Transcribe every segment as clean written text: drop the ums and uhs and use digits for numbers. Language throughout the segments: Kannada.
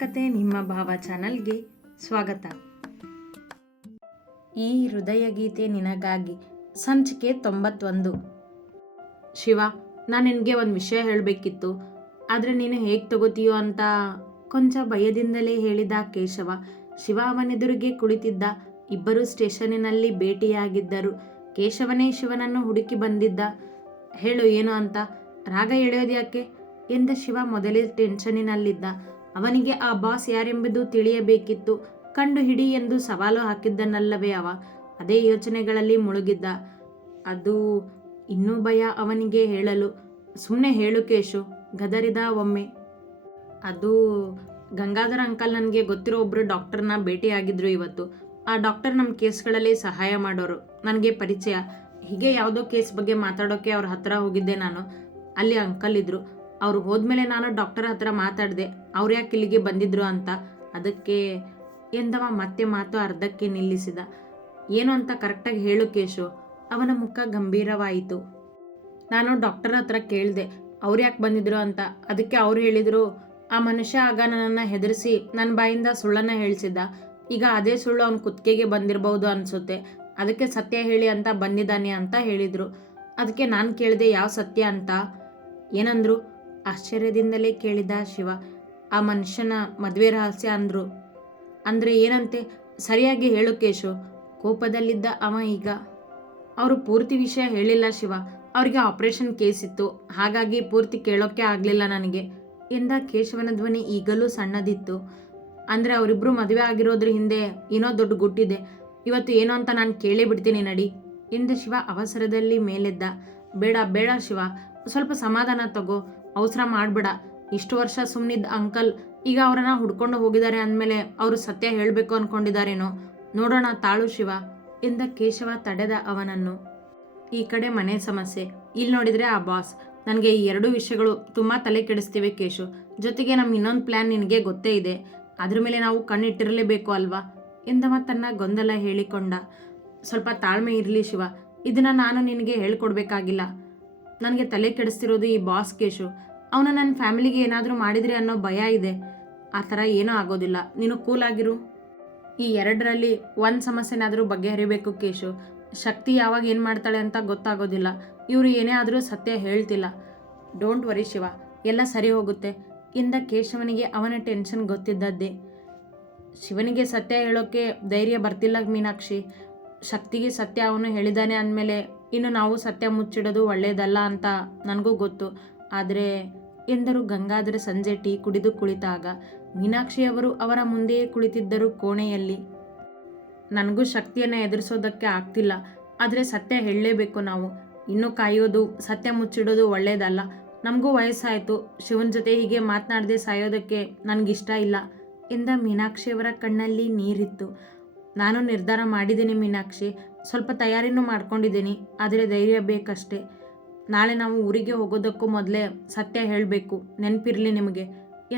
ಕತೆ ನಿಮ್ಮ ಭಾವ ಚಾನಲ್ಗೆ ಸ್ವಾಗತ. ಈ ಹೃದಯ ಗೀತೆ ನಿನಗಾಗಿ ಸಂಚಿಕೆ 91. ಶಿವ, ನಾನು ನಿನಗೆ ಒಂದು ವಿಷಯ ಹೇಳಬೇಕಿತ್ತು, ಆದರೆ ನೀನು ಹೇಗೆ ತಗೋತೀಯೋ ಅಂತ ಕೊಂಚ ಭಯದಿಂದಲೇ ಹೇಳಿದ ಕೇಶವ. ಶಿವ ಅವನೆದುರಿಗೆ ಕುಳಿತಿದ್ದ. ಇಬ್ಬರು ಸ್ಟೇಷನ್ನಿನಲ್ಲಿ ಭೇಟಿಯಾಗಿದ್ದರು. ಕೇಶವನೇ ಶಿವನನ್ನು ಹುಡುಕಿ ಬಂದಿದ್ದ. ಹೇಳು ಏನು ಅಂತ, ರಾಗ ಎಳೆಯೋದು ಯಾಕೆ ಎಂದ ಶಿವ ಮೊದಲೇ ಟೆನ್ಷನ್ನಿನಲ್ಲಿದ್ದ. ಅವನಿಗೆ ಆ ಬಾಸ್ ಯಾರೆಂಬುದು ತಿಳಿಯಬೇಕಿತ್ತು. ಕಂಡು ಹಿಡಿ ಎಂದು ಸವಾಲು ಹಾಕಿದ್ದನಲ್ಲವೇ ಅವ. ಅದೇ ಯೋಚನೆಗಳಲ್ಲಿ ಮುಳುಗಿದ್ದ. ಅದು ಇನ್ನೂ ಭಯ ಅವನಿಗೆ ಹೇಳಲು. ಸುಮ್ಮನೆ ಹೇಳು ಕೇಶು, ಗದರಿದ ಒಮ್ಮೆ. ಅದು ಗಂಗಾಧರ್ ಅಂಕಲ್ ನನಗೆ ಗೊತ್ತಿರೋ ಒಬ್ಬರು ಡಾಕ್ಟರ್ನ ಭೇಟಿಯಾಗಿದ್ರು ಇವತ್ತು. ಆ ಡಾಕ್ಟರ್ ನಮ್ಮ ಕೇಸ್ಗಳಲ್ಲಿ ಸಹಾಯ ಮಾಡೋರು, ನನಗೆ ಪರಿಚಯ. ಹೀಗೆ ಯಾವುದೋ ಕೇಸ್ ಬಗ್ಗೆ ಮಾತಾಡೋಕ್ಕೆ ಅವ್ರ ಹತ್ರ ಹೋಗಿದ್ದೆ ನಾನು. ಅಲ್ಲಿ ಅಂಕಲ್ ಇದ್ರು. ಅವ್ರು ಹೋದ್ಮೇಲೆ ನಾನು ಡಾಕ್ಟರ್ ಹತ್ರ ಮಾತಾಡಿದೆ, ಅವ್ರು ಯಾಕೆ ಇಲ್ಲಿಗೆ ಬಂದಿದ್ರು ಅಂತ. ಅದಕ್ಕೆ ಎಂದವ ಮತ್ತೆ ಮಾತು ಅರ್ಧಕ್ಕೆ ನಿಲ್ಲಿಸಿದ. ಏನು ಅಂತ ಕರೆಕ್ಟಾಗಿ ಹೇಳು ಕೇಶು. ಅವನ ಮುಖ ಗಂಭೀರವಾಯಿತು. ನಾನು ಡಾಕ್ಟರ್ ಹತ್ರ ಕೇಳಿದೆ ಅವ್ರು ಯಾಕೆ ಬಂದಿದ್ರು ಅಂತ. ಅದಕ್ಕೆ ಅವ್ರು ಹೇಳಿದರು, ಆ ಮನುಷ್ಯ ಆಗ ನನ್ನನ್ನು ಹೆದರಿಸಿ ನನ್ನ ಬಾಯಿಂದ ಸುಳ್ಳನ್ನು ಹೇಳಿಸಿದ್ದ. ಈಗ ಅದೇ ಸುಳ್ಳು ಅವ್ನ ಕುತ್ತಿಗೆಗೆ ಬಂದಿರಬಹುದು ಅನಿಸುತ್ತೆ. ಅದಕ್ಕೆ ಸತ್ಯ ಹೇಳಿ ಅಂತ ಬಂದಿದ್ದಾನೆ ಅಂತ ಹೇಳಿದರು. ಅದಕ್ಕೆ ನಾನು ಕೇಳಿದೆ ಯಾವ ಸತ್ಯ ಅಂತ. ಏನಂದ್ರು? ಆಶ್ಚರ್ಯದಿಂದಲೇ ಕೇಳಿದ ಶಿವ. ಆ ಮನುಷ್ಯನ ಮದುವೆ ರಹಸ್ಯ ಅಂದರು. ಅಂದರೆ ಏನಂತೆ? ಸರಿಯಾಗಿ ಹೇಳು ಕೇಶು, ಕೋಪದಲ್ಲಿದ್ದ ಅವ ಈಗ. ಅವರು ಪೂರ್ತಿ ವಿಷಯ ಹೇಳಿಲ್ಲ ಶಿವ. ಅವರಿಗೆ ಆಪರೇಷನ್ ಕೇಸ್ ಇತ್ತು, ಹಾಗಾಗಿ ಪೂರ್ತಿ ಕೇಳೋಕ್ಕೆ ಆಗಲಿಲ್ಲ ನನಗೆ ಎಂದ ಕೇಶವನ ಧ್ವನಿ ಈಗಲೂ ಸಣ್ಣದಿತ್ತು. ಅಂದರೆ ಅವರಿಬ್ಬರು ಮದುವೆ ಆಗಿರೋದ್ರ ಹಿಂದೆ ಏನೋ ದೊಡ್ಡ ಗುಟ್ಟಿದೆ. ಇವತ್ತು ಏನೋ ಅಂತ ನಾನು ಕೇಳೇ ಬಿಡ್ತೀನಿ ನಡಿ ಎಂದ ಶಿವ ಅವಸರದಲ್ಲಿ ಮೇಲೆದ್ದ. ಬೇಡ ಬೇಡ ಶಿವ, ಸ್ವಲ್ಪ ಸಮಾಧಾನ ತಗೋ, ಅವಸರ ಮಾಡಬೇಡ. ಇಷ್ಟು ವರ್ಷ ಸುಮ್ಮನಿದ್ದ ಅಂಕಲ್ ಈಗ ಅವರನ್ನ ಹುಡ್ಕೊಂಡು ಹೋಗಿದ್ದಾರೆ ಅಂದಮೇಲೆ ಅವರು ಸತ್ಯ ಹೇಳಬೇಕು ಅಂದ್ಕೊಂಡಿದ್ದಾರೇನೋ. ನೋಡೋಣ ತಾಳು ಶಿವ ಎಂದ ಕೇಶವ ತಡೆದ ಅವನನ್ನು. ಈ ಕಡೆ ಮನೆ ಸಮಸ್ಯೆ, ಇಲ್ಲಿ ನೋಡಿದರೆ ಆ ಬಾಸ್. ನನಗೆ ಈ ಎರಡೂ ವಿಷಯಗಳು ತುಂಬ ತಲೆ ಕೆಡಿಸ್ತಿವೆ ಕೇಶು. ಜೊತೆಗೆ ನಮ್ಮ ಇನ್ನೊಂದು ಪ್ಲ್ಯಾನ್ ನಿನಗೆ ಗೊತ್ತೇ ಇದೆ, ಅದ್ರ ಮೇಲೆ ನಾವು ಕಣ್ಣಿಟ್ಟಿರಲೇಬೇಕು ಅಲ್ವಾ ಎಂದವ ತನ್ನ ಗೊಂದಲ ಹೇಳಿಕೊಂಡ. ಸ್ವಲ್ಪ ತಾಳ್ಮೆ ಇರಲಿ ಶಿವ, ಇದನ್ನು ನಾನು ನಿನಗೆ ಹೇಳ್ಕೊಡ್ಬೇಕಾಗಿಲ್ಲ. ನನಗೆ ತಲೆ ಕೆಡಿಸ್ತಿರೋದು ಈ ಬಾಸ್ ಕೇಶು. ಅವನು ನನ್ನ ಫ್ಯಾಮಿಲಿಗೆ ಏನಾದರೂ ಮಾಡಿದರೆ ಅನ್ನೋ ಭಯ ಇದೆ. ಆ ಥರ ಏನೂ ಆಗೋದಿಲ್ಲ, ನೀನು ಕೂಲಾಗಿರು. ಈ ಎರಡರಲ್ಲಿ ಒಂದು ಸಮಸ್ಯೆನಾದರೂ ಬಗೆಹರಿಬೇಕು ಕೇಶು. ಶಕ್ತಿ ಯಾವಾಗ ಏನು ಮಾಡ್ತಾಳೆ ಅಂತ ಗೊತ್ತಾಗೋದಿಲ್ಲ. ಇವರು ಏನೇ ಆದರೂ ಸತ್ಯ ಹೇಳ್ತಿಲ್ಲ. ಡೋಂಟ್ ವರಿ ಶಿವ, ಎಲ್ಲ ಸರಿ ಹೋಗುತ್ತೆ ಎಂದ ಕೇಶವನಿಗೆ ಅವನ ಟೆನ್ಷನ್ ಗೊತ್ತಿದ್ದದ್ದೇ. ಶಿವನಿಗೆ ಸತ್ಯ ಹೇಳೋಕ್ಕೆ ಧೈರ್ಯ ಬರ್ತಿಲ್ಲ ಮೀನಾಕ್ಷಿ. ಶಕ್ತಿಗೆ ಸತ್ಯ ಅವನು ಹೇಳಿದ್ದಾನೆ ಅಂದಮೇಲೆ ಇನ್ನು ನಾವು ಸತ್ಯ ಮುಚ್ಚಿಡೋದು ಒಳ್ಳೆಯದಲ್ಲ ಅಂತ ನನಗೂ ಗೊತ್ತು. ಆದರೆ ಎಂದರು ಗಂಗಾಧರ ಸಂಜೆ ಟೀ ಕುಡಿದು ಕುಳಿತಾಗ. ಮೀನಾಕ್ಷಿಯವರು ಅವರ ಮುಂದೆಯೇ ಕುಳಿತಿದ್ದರು ಕೋಣೆಯಲ್ಲಿ. ನನಗೂ ಶಕ್ತಿಯನ್ನು ಎದುರಿಸೋದಕ್ಕೆ ಆಗ್ತಿಲ್ಲ, ಆದರೆ ಸತ್ಯ ಹೇಳಲೇಬೇಕು ನಾವು. ಇನ್ನೂ ಕಾಯೋದು, ಸತ್ಯ ಮುಚ್ಚಿಡೋದು ಒಳ್ಳೆಯದಲ್ಲ. ನಮಗೂ ವಯಸ್ಸಾಯಿತು. ಶಿವನ ಜೊತೆ ಹೀಗೆ ಮಾತನಾಡದೆ ಸಾಯೋದಕ್ಕೆ ನನಗಿಷ್ಟ ಇಲ್ಲ ಎಂದ ಮೀನಾಕ್ಷಿಯವರ ಕಣ್ಣಲ್ಲಿ ನೀರಿತ್ತು. ನಾನು ನಿರ್ಧಾರ ಮಾಡಿದ್ದೀನಿ ಮೀನಾಕ್ಷಿ, ಸ್ವಲ್ಪ ತಯಾರಿನೂ ಮಾಡ್ಕೊಂಡಿದ್ದೀನಿ, ಆದರೆ ಧೈರ್ಯ ಬೇಕಷ್ಟೇ. ನಾಳೆ ನಾವು ಊರಿಗೆ ಹೋಗೋದಕ್ಕೂ ಮೊದಲೇ ಸತ್ಯ ಹೇಳಬೇಕು, ನೆನಪಿರಲಿ ನಿಮಗೆ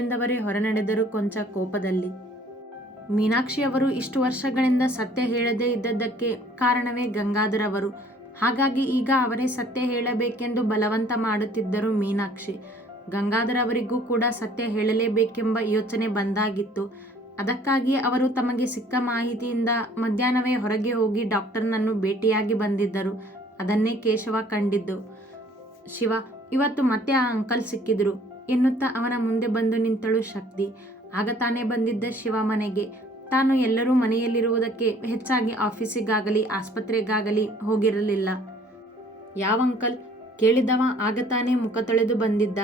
ಎಂದವರೇ ಹೊರನಡೆದರು ಕೊಂಚ ಕೋಪದಲ್ಲಿ. ಮೀನಾಕ್ಷಿಯವರು ಇಷ್ಟು ವರ್ಷಗಳಿಂದ ಸತ್ಯ ಹೇಳದೇ ಇದ್ದದ್ದಕ್ಕೆ ಕಾರಣವೇ ಗಂಗಾಧರ್ ಅವರು. ಹಾಗಾಗಿ ಈಗ ಅವರೇ ಸತ್ಯ ಹೇಳಬೇಕೆಂದು ಬಲವಂತ ಮಾಡುತ್ತಿದ್ದರು ಮೀನಾಕ್ಷಿ. ಗಂಗಾಧರ್ ಅವರಿಗೂ ಕೂಡ ಸತ್ಯ ಹೇಳಲೇಬೇಕೆಂಬ ಯೋಚನೆ ಬಂದಾಗಿತ್ತು. ಅದಕ್ಕಾಗಿ ಅವರು ತಮಗೆ ಸಿಕ್ಕ ಮಾಹಿತಿಯಿಂದ ಮಧ್ಯಾಹ್ನವೇ ಹೊರಗೆ ಹೋಗಿ ಡಾಕ್ಟರ್ನನ್ನು ಭೇಟಿಯಾಗಿ ಬಂದಿದ್ದರು. ಅದನ್ನೇ ಕೇಶವ ಕಂಡಿದ್ದು. ಶಿವ, ಇವತ್ತು ಮತ್ತೆ ಆ ಅಂಕಲ್ ಸಿಕ್ಕಿದ್ರು ಎನ್ನುತ್ತಾ ಅವನ ಮುಂದೆ ಬಂದು ನಿಂತಳು ಶಕ್ತಿ. ಆಗ ತಾನೇ ಬಂದಿದ್ದ ಶಿವ ಮನೆಗೆ. ತಾನು ಎಲ್ಲರೂ ಮನೆಯಲ್ಲಿರುವುದಕ್ಕೆ ಹೆಚ್ಚಾಗಿ ಆಫೀಸಿಗಾಗಲಿ ಆಸ್ಪತ್ರೆಗಾಗಲಿ ಹೋಗಿರಲಿಲ್ಲ. ಯಾವ ಅಂಕಲ್ ಕೇಳಿದವ ಆಗ ತಾನೇ ಮುಖ ತೊಳೆದು ಬಂದಿದ್ದ.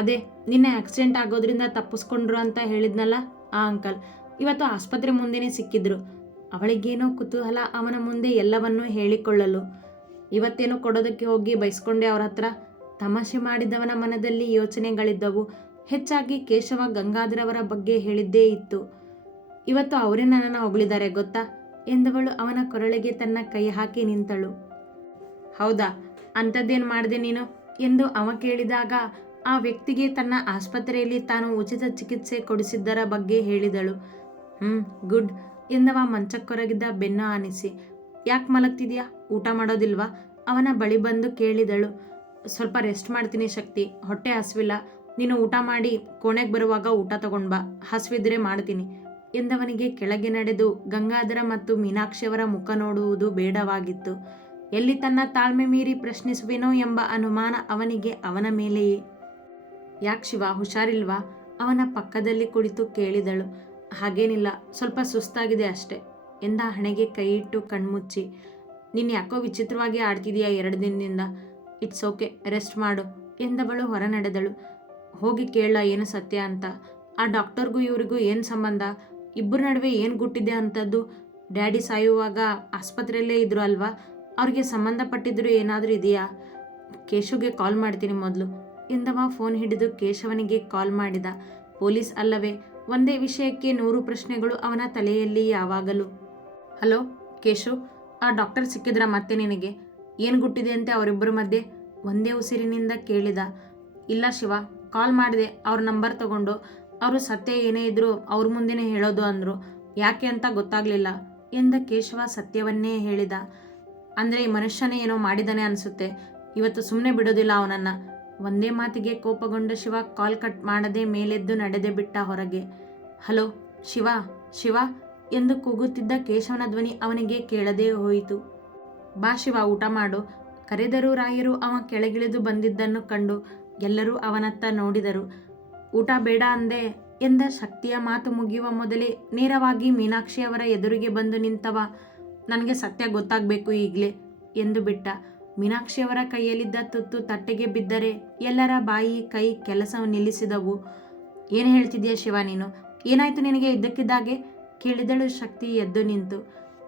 ಅದೇ ನಿನ್ನೆ ಆಕ್ಸಿಡೆಂಟ್ ಆಗೋದ್ರಿಂದ ತಪ್ಪಿಸ್ಕೊಂಡ್ರು ಅಂತ ಹೇಳಿದ್ನಲ್ಲ ಆ ಅಂಕಲ್, ಇವತ್ತು ಆಸ್ಪತ್ರೆ ಮುಂದೆನೇ ಸಿಕ್ಕಿದ್ರು. ಅವಳಿಗೇನೋ ಕುತೂಹಲ ಅವನ ಮುಂದೆ ಎಲ್ಲವನ್ನೂ ಹೇಳಿಕೊಳ್ಳಲು. ಇವತ್ತೇನೋ ಕೊಡೋದಕ್ಕೆ ಹೋಗಿ ಬಯಸ್ಕೊಂಡೆ ಅವ್ರ ಹತ್ರ. ತಮಾಷೆ ಮಾಡಿದವನ ಮನದಲ್ಲಿ ಯೋಚನೆಗಳಿದ್ದವು. ಹೆಚ್ಚಾಗಿ ಕೇಶವ ಗಂಗಾಧರ್ ಅವರ ಬಗ್ಗೆ ಹೇಳಿದ್ದೇ ಇತ್ತು. ಇವತ್ತು ಅವರೇ ನನ್ನನ್ನು ಹೊಗಳಿದ್ದಾರೆ ಗೊತ್ತಾ ಎಂದವಳು ಅವನ ಕೊರಳಿಗೆ ತನ್ನ ಕೈ ಹಾಕಿ ನಿಂತಳು. ಹೌದಾ, ಅಂಥದ್ದೇನು ಮಾಡಿದೆ ನೀನು ಎಂದು ಅವ ಕೇಳಿದಾಗ ಆ ವ್ಯಕ್ತಿಗೆ ತನ್ನ ಆಸ್ಪತ್ರೆಯಲ್ಲಿ ತಾನು ಉಚಿತ ಚಿಕಿತ್ಸೆ ಕೊಡಿಸಿದ್ದರ ಬಗ್ಗೆ ಹೇಳಿದಳು. ಗುಡ್ ಎಂದವ ಮಂಚಕ್ಕೊರಗಿದ್ದ ಬೆನ್ನು ಆನಿಸಿ. ಯಾಕೆ ಮಲಗ್ತಿದ್ಯಾ, ಊಟ ಮಾಡೋದಿಲ್ವಾ ಅವನ ಬಳಿ ಬಂದು ಕೇಳಿದಳು. ಸ್ವಲ್ಪ ರೆಸ್ಟ್ ಮಾಡ್ತೀನಿ ಶಕ್ತಿ, ಹೊಟ್ಟೆ ಹಸಿವಿಲ್ಲ, ನೀನು ಊಟ ಮಾಡಿ ಕೋಣೆಗೆ ಬರುವಾಗ ಊಟ ತಗೊಂಡು ಬಾ, ಹಸಿವಿದ್ರೆ ಮಾಡ್ತೀನಿ ಎಂದವನಿಗೆ ಕೆಳಗೆ ನಡೆದು ಗಂಗಾಧರ ಮತ್ತು ಮೀನಾಕ್ಷಿಯವರ ಮುಖ ನೋಡುವುದು ಬೇಡವಾಗಿತ್ತು. ಎಲ್ಲಿ ತನ್ನ ತಾಳ್ಮೆ ಮೀರಿ ಪ್ರಶ್ನಿಸುವೆನೋ ಎಂಬ ಅನುಮಾನ ಅವನಿಗೆ ಅವನ ಮೇಲೆಯೇ. ಯಾಕೆ ಶಿವ, ಹುಷಾರಿಲ್ವಾ? ಅವನ ಪಕ್ಕದಲ್ಲಿ ಕುಳಿತು ಕೇಳಿದಳು. ಹಾಗೇನಿಲ್ಲ, ಸ್ವಲ್ಪ ಸುಸ್ತಾಗಿದೆ ಅಷ್ಟೆ ಎಂದ ಹಣೆಗೆ ಕೈಯಿಟ್ಟು ಕಣ್ಮುಚ್ಚಿ. ನೀನು ಯಾಕೋ ವಿಚಿತ್ರವಾಗಿ ಆಡ್ತಿದೀಯಾ 2 ದಿನದಿಂದ. ಇಟ್ಸ್ ಓಕೆ, ರೆಸ್ಟ್ ಮಾಡು ಎಂದವಳು ಹೊರ ನಡೆದಳು. ಹೋಗಿ ಕೇಳ ಏನು ಸತ್ಯ ಅಂತ. ಆ ಡಾಕ್ಟರ್ಗೂ ಇವರಿಗೂ ಏನು ಸಂಬಂಧ? ಇಬ್ಬರ ನಡುವೆ ಏನು ಗುಟ್ಟಿದೆ ಅಂಥದ್ದು? ಡ್ಯಾಡಿ ಸಾಯುವಾಗ ಆಸ್ಪತ್ರೆಯಲ್ಲೇ ಇದ್ರು ಅಲ್ವಾ? ಅವ್ರಿಗೆ ಸಂಬಂಧಪಟ್ಟಿದ್ರು ಏನಾದರೂ ಇದೆಯಾ? ಕೇಶವ್ಗೆ ಕಾಲ್ ಮಾಡ್ತೀನಿ ಮೊದಲು ಎಂದವ ಫೋನ್ ಹಿಡಿದು ಕೇಶವನಿಗೆ ಕಾಲ್ ಮಾಡಿದ. ಪೊಲೀಸ್ ಅಲ್ಲವೇ? ಒಂದೇ ವಿಷಯಕ್ಕೆ 100 ಪ್ರಶ್ನೆಗಳು ಅವನ ತಲೆಯಲ್ಲಿ ಯಾವಾಗಲೂ. ಹಲೋ ಕೇಶವ್, ಆ ಡಾಕ್ಟರ್ ಸಿಕ್ಕಿದ್ರ ಮತ್ತೆ ನಿನಗೆ? ಏನು ಗುಟ್ಟಿದೆ ಅಂತೆ ಅವರಿಬ್ಬರ ಮಧ್ಯೆ? ಒಂದೇ ಉಸಿರಿನಿಂದ ಕೇಳಿದ. ಇಲ್ಲ ಶಿವ, ಕಾಲ್ ಮಾಡಿದೆ, ಅವ್ರ ನಂಬರ್ ತಗೊಂಡು. ಅವರು ಸತ್ಯ ಏನೇ ಇದ್ರೂ ಅವ್ರ ಮುಂದೆನೇ ಹೇಳೋದು ಅಂದರು. ಯಾಕೆ ಅಂತ ಗೊತ್ತಾಗಲಿಲ್ಲ ಎಂದ ಕೇಶವ ಸತ್ಯವನ್ನೇ ಹೇಳಿದ. ಅಂದರೆ ಈ ಮನುಷ್ಯನೇ ಏನೋ ಮಾಡಿದಾನೆ ಅನಿಸುತ್ತೆ. ಇವತ್ತು ಸುಮ್ಮನೆ ಬಿಡೋದಿಲ್ಲ ಅವನನ್ನು. ಒಂದೇ ಮಾತಿಗೆ ಕೋಪಗೊಂಡ ಶಿವ ಕಾಲ್ ಕಟ್ ಮಾಡದೆ ಮೇಲೆದ್ದು ನಡೆದೇ ಬಿಟ್ಟ ಹೊರಗೆ. ಹಲೋ ಶಿವ, ಶಿವ ಎಂದು ಕೂಗುತ್ತಿದ್ದ ಕೇಶವನ ಧ್ವನಿ ಅವನಿಗೆ ಕೇಳದೇ ಹೋಯಿತು. ಬಾ ಶಿವ, ಊಟ ಮಾಡು ಕರೆದರೂ ರಾಯರು ಅವ ಕೆಳಗಿಳಿದು ಬಂದಿದ್ದನ್ನು ಕಂಡು ಎಲ್ಲರೂ ಅವನತ್ತ ನೋಡಿದರು. ಊಟ ಬೇಡ ಅಂದೆ ಎಂದ ಶಕ್ತಿಯ ಮಾತು ಮುಗಿಯುವ ಮೊದಲೇ ನೇರವಾಗಿ ಮೀನಾಕ್ಷಿಯವರ ಎದುರಿಗೆ ಬಂದು ನಿಂತವ. ನನಗೆ ಸತ್ಯ ಗೊತ್ತಾಗಬೇಕು ಈಗಲೇ ಎಂದು ಬಿಟ್ಟ. ಮೀನಾಕ್ಷಿಯವರ ಕೈಯಲ್ಲಿದ್ದ ತುತ್ತು ತಟ್ಟೆಗೆ ಬಿದ್ದರೆ ಎಲ್ಲರ ಬಾಯಿ ಕೈ ಕೆಲಸ ನಿಲ್ಲಿಸಿದವು. ಏನು ಹೇಳ್ತಿದ್ಯಾ ಶಿವ ನೀನು? ಏನಾಯ್ತು ನಿನಗೆ ಇದ್ದಕ್ಕಿದ್ದಾಗೆ ಕೇಳಿದಳು ಶಕ್ತಿ ಎದ್ದು ನಿಂತು.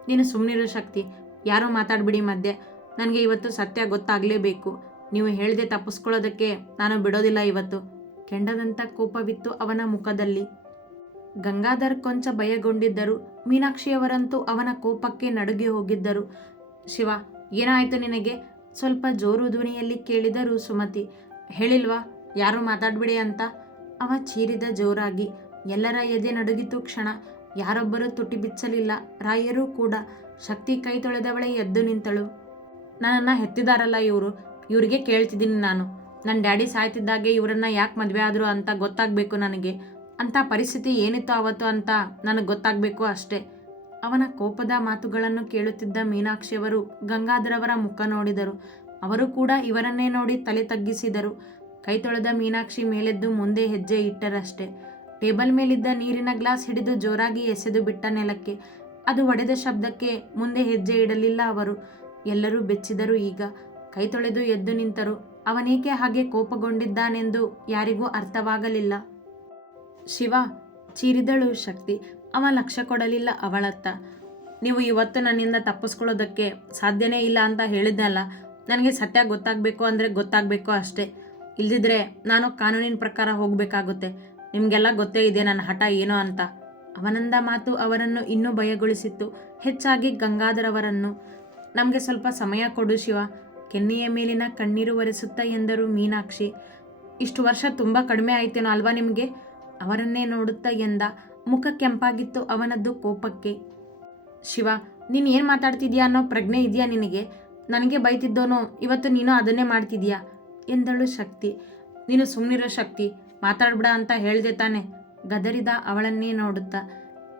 ನೀನು ಸುಮ್ಮನಿರೋ ಶಕ್ತಿ, ಯಾರೋ ಮಾತಾಡ್ಬಿಡಿ ಮಧ್ಯೆ. ನನಗೆ ಇವತ್ತು ಸತ್ಯ ಗೊತ್ತಾಗಲೇಬೇಕು. ನೀವು ಹೇಳದೆ ತಪ್ಪಿಸ್ಕೊಳ್ಳೋದಕ್ಕೆ ನಾನು ಬಿಡೋದಿಲ್ಲ ಇವತ್ತು. ಕೆಂಡದಂಥ ಕೋಪವಿತ್ತು ಅವನ ಮುಖದಲ್ಲಿ. ಗಂಗಾಧರ್ ಕೊಂಚ ಭಯಗೊಂಡಿದ್ದರು. ಮೀನಾಕ್ಷಿಯವರಂತೂ ಅವನ ಕೋಪಕ್ಕೆ ನಡುಗಿ ಹೋಗಿದ್ದರು. ಶಿವ, ಏನಾಯಿತು ನಿನಗೆ? ಸ್ವಲ್ಪ ಜೋರು ಧ್ವನಿಯಲ್ಲಿ ಕೇಳಿದರು ಸುಮತಿ. ಹೇಳಿಲ್ವಾ ಯಾರೋ ಮಾತಾಡ್ಬಿಡಿ ಅಂತ? ಅವ ಚೀರಿದ ಜೋರಾಗಿ. ಎಲ್ಲರ ಎದೆ ನಡುಗಿತು ಕ್ಷಣ. ಯಾರೊಬ್ಬರೂ ತುಟಿ ಬಿಚ್ಚಲಿಲ್ಲ, ರಾಯರೂ ಕೂಡ. ಶಕ್ತಿ ಕೈ ತೊಳೆದವಳೆ ಎದ್ದು ನಿಂತಳು. ನನ್ನನ್ನು ಹೆತ್ತಿದಾರಲ್ಲ ಇವ್ರಿಗೆ ಕೇಳ್ತಿದ್ದೀನಿ ನಾನು. ನನ್ನ ಡ್ಯಾಡಿ ಸಾಯ್ತಿದ್ದಾಗೆ ಇವರನ್ನು ಯಾಕೆ ಮದುವೆ ಆದರು ಅಂತ ಗೊತ್ತಾಗಬೇಕು ನನಗೆ. ಅಂಥ ಪರಿಸ್ಥಿತಿ ಏನಿತ್ತು ಆವತ್ತು ಅಂತ ನನಗೆ ಗೊತ್ತಾಗಬೇಕು ಅಷ್ಟೇ. ಅವನ ಕೋಪದ ಮಾತುಗಳನ್ನು ಕೇಳುತ್ತಿದ್ದ ಮೀನಾಕ್ಷಿಯವರು ಗಂಗಾಧರವರ ಮುಖ ನೋಡಿದರು. ಅವರು ಕೂಡ ಇವರನ್ನೇ ನೋಡಿ ತಲೆ ತಗ್ಗಿಸಿದರು. ಕೈ ತೊಳೆದ ಮೀನಾಕ್ಷಿ ಮೇಲೆದ್ದು ಮುಂದೆ ಹೆಜ್ಜೆ ಇಟ್ಟರಷ್ಟೆ. ಟೇಬಲ್ ಮೇಲಿದ್ದ ನೀರಿನ ಗ್ಲಾಸ್ ಹಿಡಿದು ಜೋರಾಗಿ ಎಸೆದು ಬಿಟ್ಟ ನೆಲಕ್ಕೆ. ಅದು ಒಡೆದ ಶಬ್ದಕ್ಕೆ ಮುಂದೆ ಹೆಜ್ಜೆ ಇಡಲಿಲ್ಲ ಅವರು. ಎಲ್ಲರೂ ಬೆಚ್ಚಿದರು ಈಗ. ಕೈ ತೊಳೆದು ಎದ್ದು ನಿಂತರು. ಅವನೇಕೆ ಹಾಗೆ ಕೋಪಗೊಂಡಿದ್ದಾನೆಂದು ಯಾರಿಗೂ ಅರ್ಥವಾಗಲಿಲ್ಲ. ಶಿವ, ಚೀರಿದಳು ಶಕ್ತಿ. ಅವ ಲಕ್ಷ್ಯ ಕೊಡಲಿಲ್ಲ ಅವಳತ್ತ. ನೀವು ಇವತ್ತು ನನ್ನಿಂದ ತಪ್ಪಿಸ್ಕೊಳ್ಳೋದಕ್ಕೆ ಸಾಧ್ಯನೇ ಇಲ್ಲ ಅಂತ ಹೇಳಿದ್ನಲ್ಲ. ನನಗೆ ಸತ್ಯ ಗೊತ್ತಾಗಬೇಕು ಅಂದರೆ ಗೊತ್ತಾಗಬೇಕು ಅಷ್ಟೇ. ಇಲ್ದಿದ್ರೆ ನಾನು ಕಾನೂನಿನ ಪ್ರಕಾರ ಹೋಗಬೇಕಾಗುತ್ತೆ. ನಿಮಗೆಲ್ಲ ಗೊತ್ತೇ ಇದೆ ನನ್ನ ಹಠ ಏನೋ ಅಂತ. ಅವನಂದ ಮಾತು ಅವರನ್ನು ಇನ್ನೂ ಭಯಗೊಳಿಸಿತ್ತು, ಹೆಚ್ಚಾಗಿ ಗಂಗಾಧರವರನ್ನು. ನಮಗೆ ಸ್ವಲ್ಪ ಸಮಯ ಕೊಡು ಶಿವ, ಕೆನ್ನೆಯ ಮೇಲಿನ ಕಣ್ಣೀರು ಒರೆಸುತ್ತಾ ಎಂದರು ಮೀನಾಕ್ಷಿ. ಇಷ್ಟು ವರ್ಷ ತುಂಬ ಕಡಿಮೆ ಆಯ್ತೇನೋ ಅಲ್ವಾ ನಿಮಗೆ? ಅವರನ್ನೇ ನೋಡುತ್ತಾ ಎಂದ. ಮುಖ ಕೆಂಪಾಗಿತ್ತು ಅವನದ್ದು ಕೋಪಕ್ಕೆ. ಶಿವ, ನೀನು ಏನು ಮಾತಾಡ್ತಿದ್ಯಾ ಅನ್ನೋ ಪ್ರಜ್ಞೆ ಇದೆಯಾ ನಿನಗೆ? ನನಗೆ ಬೈತಿದ್ದೋನು ಇವತ್ತು ನೀನು ಅದನ್ನೇ ಮಾಡ್ತಿದ್ಯಾ ಎಂದಳು ಶಕ್ತಿ. ನೀನು ಸುಮ್ಮನಿರೋ ಶಕ್ತಿ, ಮಾತಾಡ್ಬಿಡ ಅಂತ ಹೇಳಿದೆ ತಾನೆ ಗದರಿದ ಅವಳನ್ನೇ ನೋಡುತ್ತಾ.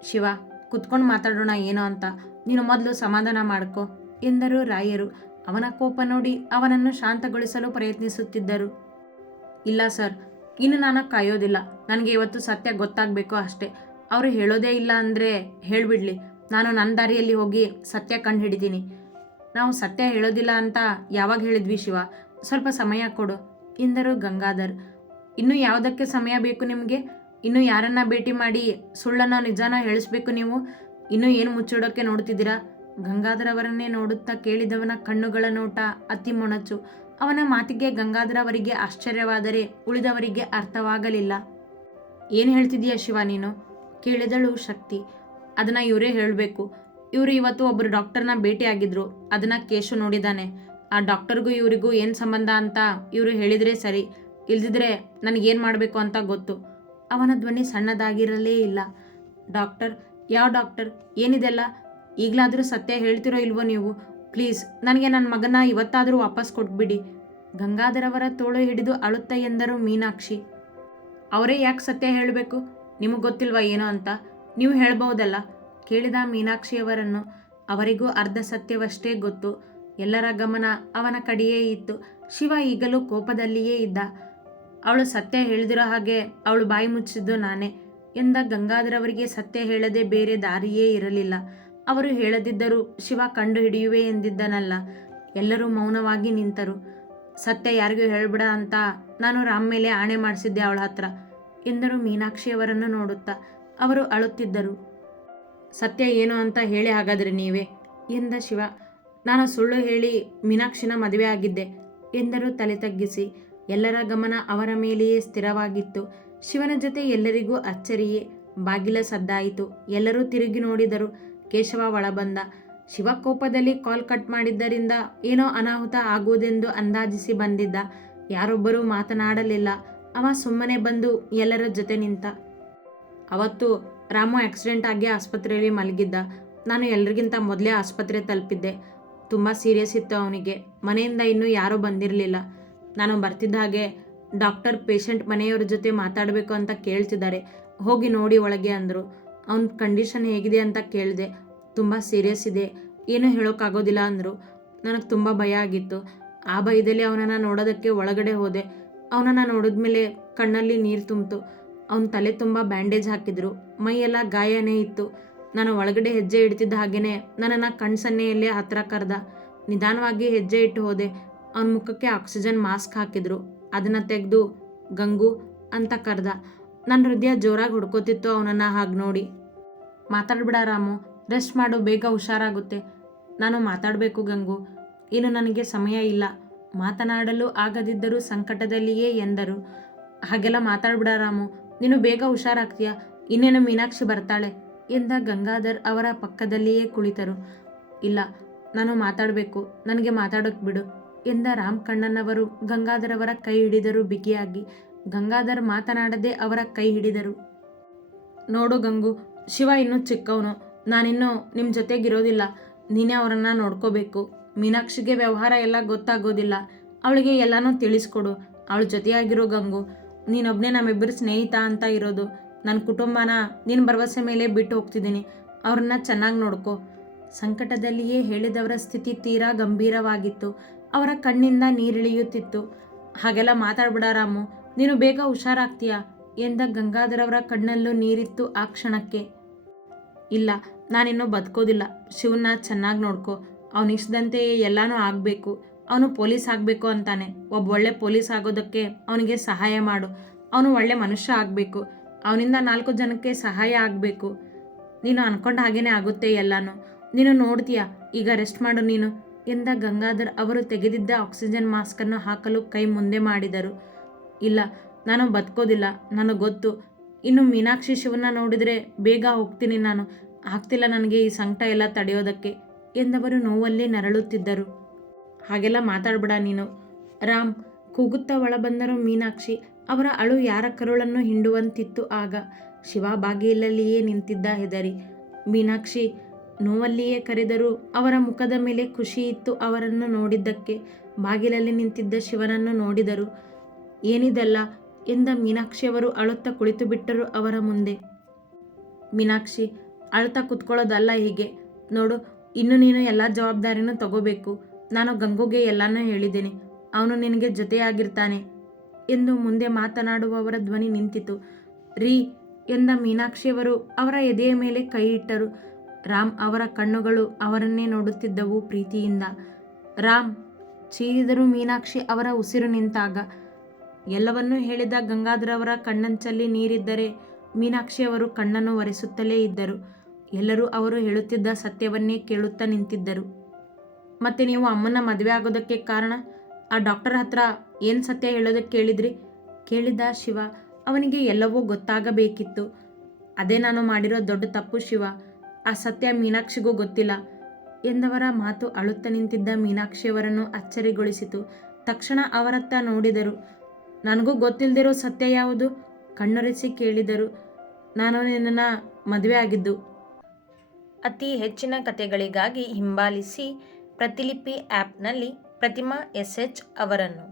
ಶಿವ, ಕುತ್ಕೊಂಡು ಮಾತಾಡೋಣ ಏನೋ ಅಂತ. ನೀನು ಮೊದಲು ಸಮಾಧಾನ ಮಾಡ್ಕೊ ಎಂದರು ರಾಯರು. ಅವನ ಕೋಪ ನೋಡಿ ಅವನನ್ನು ಶಾಂತಗೊಳಿಸಲು ಪ್ರಯತ್ನಿಸುತ್ತಿದ್ದರು. ಇಲ್ಲ ಸರ್, ಇನ್ನು ನಾನು ಕಾಯೋದಿಲ್ಲ. ನನಗೆ ಇವತ್ತು ಸತ್ಯ ಗೊತ್ತಾಗಬೇಕು ಅಷ್ಟೇ. ಅವರು ಹೇಳೋದೇ ಇಲ್ಲ ಅಂದರೆ ಹೇಳಿಬಿಡ್ಲಿ, ನಾನು ನನ್ನ ದಾರಿಯಲ್ಲಿ ಹೋಗಿ ಸತ್ಯ ಕಂಡು ಹಿಡಿತೀನಿ. ನಾವು ಸತ್ಯ ಹೇಳೋದಿಲ್ಲ ಅಂತ ಯಾವಾಗ ಹೇಳಿದ್ವಿ ಶಿವ? ಸ್ವಲ್ಪ ಸಮಯ ಕೊಡು ಎಂದರು ಗಂಗಾಧರ್. ಇನ್ನೂ ಯಾವುದಕ್ಕೆ ಸಮಯ ಬೇಕು ನಿಮಗೆ? ಇನ್ನೂ ಯಾರನ್ನ ಭೇಟಿ ಮಾಡಿ ಸುಳ್ಳನ್ನು ನಿಜಾನ ಹೇಳಿಸ್ಬೇಕು ನೀವು? ಇನ್ನೂ ಏನು ಮುಚ್ಚಿಡೋಕ್ಕೆ ನೋಡ್ತಿದ್ದೀರಾ? ಗಂಗಾಧರ್ ಅವರನ್ನೇ ನೋಡುತ್ತಾ ಕೇಳಿದವನ ಕಣ್ಣುಗಳ ನೋಟ ಅತಿ ಮೊನಚು. ಅವನ ಮಾತಿಗೆ ಗಂಗಾಧರ್ ಅವರಿಗೆ ಆಶ್ಚರ್ಯವಾದರೆ ಉಳಿದವರಿಗೆ ಅರ್ಥವಾಗಲಿಲ್ಲ. ಏನು ಹೇಳ್ತಿದೀಯ ಶಿವ ನೀನು ಕೇಳಿದಳು ಶಕ್ತಿ. ಅದನ್ನು ಇವರೇ ಹೇಳಬೇಕು. ಇವರು ಇವತ್ತು ಒಬ್ಬರು ಡಾಕ್ಟರ್ನ ಭೇಟಿಯಾಗಿದ್ರು. ಅದನ್ನು ಕೇಶು ನೋಡಿದ್ದಾನೆ. ಆ ಡಾಕ್ಟರ್ಗೂ ಇವರಿಗೂ ಏನು ಸಂಬಂಧ ಅಂತ ಇವರು ಹೇಳಿದರೆ ಸರಿ, ಇಲ್ದಿದ್ರೆ ನನಗೇನು ಮಾಡಬೇಕು ಅಂತ ಗೊತ್ತು. ಅವನ ಧ್ವನಿ ಸಣ್ಣದಾಗಿರಲೇ ಇಲ್ಲ. ಡಾಕ್ಟರ್? ಯಾವ ಡಾಕ್ಟರ್? ಏನಿದೆಲ್ಲ? ಈಗಲಾದರೂ ಸತ್ಯ ಹೇಳ್ತಿರೋ ಇಲ್ವೋ ನೀವು? ಪ್ಲೀಸ್ ನನಗೆ ನನ್ನ ಮಗನ ಇವತ್ತಾದರೂ ವಾಪಸ್ ಕೊಟ್ಬಿಡಿ. ಗಂಗಾಧರವರ ತೋಳು ಹಿಡಿದು ಅಳುತ್ತಾ ಎಂದರು ಮೀನಾಕ್ಷಿ. ಅವರೇ ಯಾಕೆ ಸತ್ಯ ಹೇಳಬೇಕು? ನಿಮಗೆ ಗೊತ್ತಿಲ್ವಾ ಏನೋ ಅಂತ? ನೀವು ಹೇಳ್ಬೋದಲ್ಲ. ಕೇಳಿದ ಮೀನಾಕ್ಷಿಯವರನ್ನು. ಅವರಿಗೂ ಅರ್ಧ ಸತ್ಯವಷ್ಟೇ ಗೊತ್ತು. ಎಲ್ಲರ ಗಮನ ಅವನ ಕಡೆಯೇ ಇತ್ತು. ಶಿವ ಈಗಲೂ ಕೋಪದಲ್ಲಿಯೇ ಇದ್ದ. ಅವಳು ಸತ್ಯ ಹೇಳಿದಿರೋ ಹಾಗೆ ಅವಳು ಬಾಯಿ ಮುಚ್ಚಿದ್ದು ನಾನೇ ಎಂದ ಗಂಗಾಧರ್ ಅವರಿಗೆ ಸತ್ಯ ಹೇಳದೆ ಬೇರೆ ದಾರಿಯೇ ಇರಲಿಲ್ಲ. ಅವರು ಹೇಳದಿದ್ದರೂ ಶಿವ ಕಂಡು ಹಿಡಿಯುವೆ ಎಂದಿದ್ದನಲ್ಲ. ಎಲ್ಲರೂ ಮೌನವಾಗಿ ನಿಂತರು. ಸತ್ಯ ಯಾರಿಗೂ ಹೇಳ್ಬಿಡ ಅಂತ ನಾನು ರಾಮ್ ಮೇಲೆ ಆಣೆ ಮಾಡಿಸಿದ್ದೆ ಅವಳ ಹತ್ರ ಎಂದರು ಮೀನಾಕ್ಷಿಯವರನ್ನು ನೋಡುತ್ತಾ. ಅವರು ಅಳುತ್ತಿದ್ದರು. ಸತ್ಯ ಏನು ಅಂತ ಹೇಳಿ ಹಾಗಾದರೆ ನೀವೇ ಎಂದ ಶಿವ. ನಾನು ಸುಳ್ಳು ಹೇಳಿ ಮೀನಾಕ್ಷಿನ ಮದುವೆ ಆಗಿದ್ದೆ ಎಂದರು ತಲೆ ತಗ್ಗಿಸಿ. ಎಲ್ಲರ ಗಮನ ಅವರ ಮೇಲೆಯೇ ಸ್ಥಿರವಾಗಿತ್ತು. ಶಿವನ ಜೊತೆ ಎಲ್ಲರಿಗೂ ಅಚ್ಚರಿಯೇ. ಬಾಗಿಲ ಸದ್ದಾಯಿತು. ಎಲ್ಲರೂ ತಿರುಗಿ ನೋಡಿದರು. ಕೇಶವ ಒಳಬಂದ. ಶಿವ ಕೋಪದಲ್ಲಿ ಕಾಲ್ ಕಟ್ ಮಾಡಿದ್ದರಿಂದ ಏನೋ ಅನಾಹುತ ಆಗುವುದೆಂದು ಅಂದಾಜಿಸಿ ಬಂದಿದ್ದ. ಯಾರೊಬ್ಬರೂ ಮಾತನಾಡಲಿಲ್ಲ. ಅವ ಸುಮ್ಮನೆ ಬಂದು ಎಲ್ಲರ ಜೊತೆ ನಿಂತ. ಅವತ್ತು ರಾಮು ಆಕ್ಸಿಡೆಂಟ್ ಆಗಿ ಆಸ್ಪತ್ರೆಯಲ್ಲಿ ಮಲಗಿದ್ದ. ನಾನು ಎಲ್ರಿಗಿಂತ ಮೊದಲೇ ಆಸ್ಪತ್ರೆ ತಲುಪಿದ್ದೆ. ತುಂಬ ಸೀರಿಯಸ್ ಇತ್ತು ಅವನಿಗೆ. ಮನೆಯಿಂದ ಇನ್ನೂ ಯಾರೂ ಬಂದಿರಲಿಲ್ಲ. ನಾನು ಬರ್ತಿದ್ದ ಹಾಗೆ ಡಾಕ್ಟರ್ ಪೇಷಂಟ್ ಮನೆಯವರ ಜೊತೆ ಮಾತಾಡಬೇಕು ಅಂತ ಕೇಳ್ತಿದ್ದಾರೆ, ಹೋಗಿ ನೋಡಿ ಒಳಗೆ ಅಂದರು. ಅವನ ಕಂಡೀಷನ್ ಹೇಗಿದೆ ಅಂತ ಕೇಳಿದೆ. ತುಂಬ ಸೀರಿಯಸ್ ಇದೆ, ಏನೂ ಹೇಳೋಕ್ಕಾಗೋದಿಲ್ಲ ಅಂದರು. ನನಗೆ ತುಂಬ ಭಯ ಆಗಿತ್ತು. ಆ ಭಯದಲ್ಲಿ ಅವನನ್ನು ನೋಡೋದಕ್ಕೆ ಒಳಗಡೆ ಹೋದೆ. ಅವನನ್ನು ನೋಡಿದ್ಮೇಲೆ ಕಣ್ಣಲ್ಲಿ ನೀರು ತುಂಬಿತು. ಅವನ ತಲೆ ತುಂಬ ಬ್ಯಾಂಡೇಜ್ ಹಾಕಿದ್ರು. ಮೈಯೆಲ್ಲ ಗಾಯನೇ ಇತ್ತು. ನಾನು ಒಳಗಡೆ ಹೆಜ್ಜೆ ಇಡ್ತಿದ್ದ ಹಾಗೇನೆ ನನ್ನನ್ನು ಕಣ್ಣು ಸನ್ನೆಯಲ್ಲೇ ಹತ್ರ ಕರೆದ. ನಿಧಾನವಾಗಿ ಹೆಜ್ಜೆ ಇಟ್ಟು ಹೋದೆ. ಅವನ ಮುಖಕ್ಕೆ ಆಕ್ಸಿಜನ್ ಮಾಸ್ಕ್ ಹಾಕಿದ್ರು. ಅದನ್ನು ತೆಗೆದು ಗಂಗು ಅಂತ ಕರೆದ. ನನ್ನ ಹೃದಯ ಜೋರಾಗಿ ಹುಡ್ಕೋತಿತ್ತು ಅವನನ್ನು ಹಾಗೆ ನೋಡಿ. ಮಾತಾಡ್ಬಿಡ ರಾಮು, ರೆಸ್ಟ್ ಮಾಡು, ಬೇಗ ಹುಷಾರಾಗುತ್ತೆ. ನಾನು ಮಾತಾಡಬೇಕು ಗಂಗು, ಇನ್ನು ನನಗೆ ಸಮಯ ಇಲ್ಲ. ಮಾತನಾಡಲು ಆಗದಿದ್ದರೂ ಸಂಕಟದಲ್ಲಿಯೇ ಎಂದರು. ಹಾಗೆಲ್ಲ ಮಾತಾಡ್ಬಿಡ ರಾಮು, ನೀನು ಬೇಗ ಹುಷಾರಾಗ್ತೀಯ. ಇನ್ನೇನು ಮೀನಾಕ್ಷಿ ಬರ್ತಾಳೆ ಎಂದ ಗಂಗಾಧರ್ ಅವರ ಪಕ್ಕದಲ್ಲಿಯೇ ಕುಳಿತರು. ಇಲ್ಲ, ನಾನು ಮಾತಾಡಬೇಕು, ನನಗೆ ಮಾತಾಡೋಕೆ ಬಿಡು ಎಂದ ರಾಮ್ ಕಣ್ಣನವರು ಗಂಗಾಧರ್ ಅವರ ಕೈ ಹಿಡಿದರು ಬಿಗಿಯಾಗಿ. ಗಂಗಾಧರ್ ಮಾತನಾಡದೆ ಅವರ ಕೈ ಹಿಡಿದರು. ನೋಡು ಗಂಗು, ಶಿವ ಇನ್ನೂ ಚಿಕ್ಕವನು. ನಾನಿನ್ನೂ ನಿಮ್ಮ ಜೊತೆಗಿರೋದಿಲ್ಲ. ನೀನೇ ಅವರನ್ನು ನೋಡ್ಕೋಬೇಕು. ಮೀನಾಕ್ಷಿಗೆ ವ್ಯವಹಾರ ಎಲ್ಲ ಗೊತ್ತಾಗೋದಿಲ್ಲ. ಅವಳಿಗೆ ಎಲ್ಲನೂ ತಿಳಿಸ್ಕೊಡು. ಅವಳ ಜೊತೆಯಾಗಿರೋ ಗಂಗು. ನೀನೊಬ್ಬನೇ ನಮ್ಮಿಬ್ಬರು ಸ್ನೇಹಿತ ಅಂತ ಇರೋದು. ನನ್ನ ಕುಟುಂಬನ ನಿನ್ನ ಭರವಸೆ ಮೇಲೆ ಬಿಟ್ಟು ಹೋಗ್ತಿದ್ದೀನಿ. ಅವ್ರನ್ನ ಚೆನ್ನಾಗಿ ನೋಡ್ಕೋ. ಸಂಕಟದಲ್ಲಿಯೇ ಹೇಳಿದವರ ಸ್ಥಿತಿ ತೀರಾ ಗಂಭೀರವಾಗಿತ್ತು. ಅವರ ಕಣ್ಣಿಂದ ನೀರಿಳಿಯುತ್ತಿತ್ತು. ಹಾಗೆಲ್ಲ ಮಾತಾಡ್ಬಿಡ ರಾಮು, ನೀನು ಬೇಗ ಹುಷಾರಾಗ್ತೀಯಾ ಎಂದ ಗಂಗಾಧರ್ ಅವರ ಕಣ್ಣಲ್ಲೂ ನೀರಿತ್ತು ಆ ಕ್ಷಣಕ್ಕೆ. ಇಲ್ಲ, ನಾನಿನ್ನೂ ಬದುಕೋದಿಲ್ಲ. ಶಿವನ್ನ ಚೆನ್ನಾಗಿ ನೋಡ್ಕೋ. ಅವನಿಷ್ಟದಂತೆಯೇ ಎಲ್ಲನೂ ಆಗಬೇಕು. ಅವನು ಪೊಲೀಸ್ ಆಗಬೇಕು ಅಂತಾನೆ. ಒಬ್ಬ ಒಳ್ಳೆ ಪೊಲೀಸ್ ಆಗೋದಕ್ಕೆ ಅವನಿಗೆ ಸಹಾಯ ಮಾಡು. ಅವನು ಒಳ್ಳೆ ಮನುಷ್ಯ ಆಗಬೇಕು. ಅವನಿಂದ 4 ಜನಕ್ಕೆ ಸಹಾಯ ಆಗಬೇಕು. ನೀನು ಅನ್ಕೊಂಡ ಹಾಗೇನೆ ಆಗುತ್ತೆ ಎಲ್ಲನೂ. ನೀನು ನೋಡ್ತೀಯ. ಈಗ ರೆಸ್ಟ್ ಮಾಡು ನೀನು ಎಂದ ಗಂಗಾಧರ್ ಅವರು ತೆಗೆದಿದ್ದ ಆಕ್ಸಿಜನ್ ಮಾಸ್ಕನ್ನು ಹಾಕಲು ಕೈ ಮುಂದೆ ಮಾಡಿದರು. ಇಲ್ಲ, ನಾನು ಬದುಕೋದಿಲ್ಲ, ನನಗೆ ಗೊತ್ತು. ಇನ್ನು ಮೀನಾಕ್ಷಿ ಶಿವನ್ನ ನೋಡಿದರೆ ಬೇಗ ಹೋಗ್ತೀನಿ ನಾನು. ಆಗ್ತಿಲ್ಲ ನನಗೆ ಈ ಸಂಕಟ ಎಲ್ಲ ತಡೆಯೋದಕ್ಕೆ ಎಂದವರು ನೋವಲ್ಲಿ ನರಳುತ್ತಿದ್ದರು. ಹಾಗೆಲ್ಲ ಮಾತಾಡ್ಬೇಡ ನೀನು. ರಾಮ್ ಕೂಗುತ್ತಾ ಒಳಬಂದರು ಮೀನಾಕ್ಷಿ. ಅವರ ಅಳು ಯಾರ ಕರುಳನ್ನು ಹಿಂಡುವಂತಿತ್ತು ಆಗ. ಶಿವ ಬಾಗಿಲಲ್ಲಿಯೇ ನಿಂತಿದ್ದ ಹೆದರಿ. ಮೀನಾಕ್ಷಿ ನೋವಲ್ಲಿಯೇ ಕರೆದರು. ಅವರ ಮುಖದ ಮೇಲೆ ಖುಷಿ ಇತ್ತು ಅವರನ್ನು ನೋಡಿದ್ದಕ್ಕೆ. ಬಾಗಿಲಲ್ಲಿ ನಿಂತಿದ್ದ ಶಿವನನ್ನು ನೋಡಿದರು. ಏನಿದೆಲ್ಲ ಎಂದ ಮೀನಾಕ್ಷಿಯವರು ಅಳುತ್ತಾ ಕುಳಿತು ಬಿಟ್ಟರು ಅವರ ಮುಂದೆ. ಮೀನಾಕ್ಷಿ, ಅಳ್ತಾ ಕುತ್ಕೊಳ್ಳೋದಲ್ಲ ಹೀಗೆ. ನೋಡು, ಇನ್ನು ನೀನು ಎಲ್ಲ ಜವಾಬ್ದಾರಿನೂ ತಗೋಬೇಕು. ನಾನು ಗಂಗುಗೆ ಎಲ್ಲನೂ ಹೇಳಿದ್ದೇನೆ. ಅವನು ನಿನಗೆ ಜೊತೆಯಾಗಿರ್ತಾನೆ ಎಂದು ಮುಂದೆ ಮಾತನಾಡುವವರ ಧ್ವನಿ ನಿಂತಿತು. ರೀ ಎಂದ ಮೀನಾಕ್ಷಿಯವರು ಅವರ ಎದೆಯ ಮೇಲೆ ಕೈ ಇಟ್ಟರು. ರಾಮ್ ಅವರ ಕಣ್ಣುಗಳು ಅವರನ್ನೇ ನೋಡುತ್ತಿದ್ದವು ಪ್ರೀತಿಯಿಂದ. ರಾಮ್ ಚೀರಿದರು ಮೀನಾಕ್ಷಿ ಅವರ ಉಸಿರು ನಿಂತಾಗ. ಎಲ್ಲವನ್ನೂ ಹೇಳಿದ ಗಂಗಾಧರ್ ಅವರ ಕಣ್ಣಂಚಲ್ಲಿ ನೀರಿದ್ದರೆ ಮೀನಾಕ್ಷಿಯವರು ಕಣ್ಣನ್ನು ಒರೆಸುತ್ತಲೇ ಇದ್ದರು. ಎಲ್ಲರೂ ಅವರು ಹೇಳುತ್ತಿದ್ದ ಸತ್ಯವನ್ನೇ ಕೇಳುತ್ತಾ ನಿಂತಿದ್ದರು. ಮತ್ತೆ ನೀವು ಅಮ್ಮನ ಮದುವೆ ಆಗೋದಕ್ಕೆ ಕಾರಣ? ಆ ಡಾಕ್ಟರ್ ಹತ್ರ ಏನು ಸತ್ಯ ಹೇಳೋದಕ್ಕೆ ಕೇಳಿದ್ರಿ ಕೇಳಿದ ಶಿವ. ಅವನಿಗೆ ಎಲ್ಲವೂ ಗೊತ್ತಾಗಬೇಕಿತ್ತು. ಅದೇ ನಾನು ಮಾಡಿರೋ ದೊಡ್ಡ ತಪ್ಪು ಶಿವ. ಆ ಸತ್ಯ ಮೀನಾಕ್ಷಿಗೂ ಗೊತ್ತಿಲ್ಲ ಎಂದವರ ಮಾತು ಅಳುತ್ತಾ ನಿಂತಿದ್ದ ಮೀನಾಕ್ಷಿಯವರನ್ನು ಅಚ್ಚರಿಗೊಳಿಸಿತು. ತಕ್ಷಣ ಅವರತ್ತ ನೋಡಿದರು. ನನಗೂ ಗೊತ್ತಿಲ್ಲದಿರೋ ಸತ್ಯ ಯಾವುದು? ಕಣ್ಣೊರೆಸಿ ಕೇಳಿದರು. ನಾನು ನಿನ್ನನ್ನು ಮದುವೆ ಆಗಿದ್ದು. ಅತಿ ಹೆಚ್ಚಿನ ಕಥೆಗಳಿಗಾಗಿ ಹಿಂಬಾಲಿಸಿ ಪ್ರತಿಲಿಪಿ ಆ್ಯಪ್ನಲ್ಲಿ ಪ್ರತಿಮಾ SH ಅವರನ್ನು.